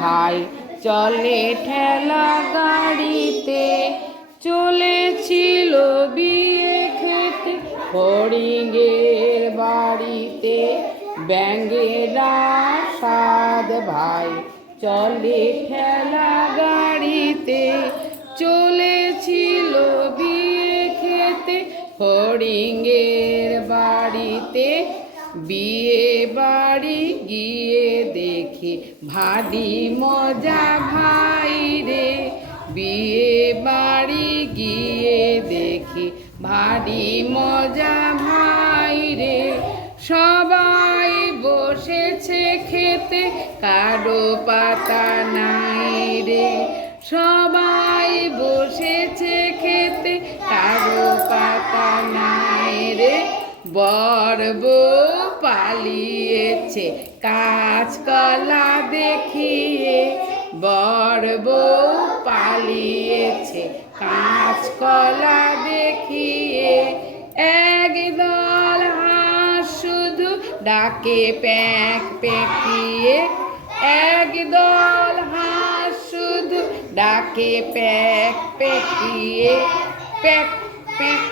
ভাই চলে ঠেলা গাড়িতে। চলেছিল বিয়ে খেতে ফড়িংয়ের বাড়িতে। ব্যাঙেরা 7 ভাই চলে ঠেলা গাড়িতে। চলেছিল বিয়ে খেতে ফড়িংয়ের বাড়িতে। বিয়ে বাড়ি গিয়ে দেখি ভারী মজা ভাই রে। বিয়ে বাড়ি গিয়ে দেখি ভারী মজা ভাই রে। সবাই বসেছে খেতে কারো পাতা নাই রে। সবাই বসেছে খেতে কারো পাতা নাই রে। বর বউ পালিয়েছে কাঁচকলা দেখিয়ে। বর বউ পালিয়েছে কাঁচকলা দেখিয়ে। একদল হাঁস শুধু ডাকে প্যাঁক প্যাঁকিয়ে। একদল হাঁস শুধু ডাকে প্যাঁক প্যাঁকিয়ে। প্যাঁক প্যাঁক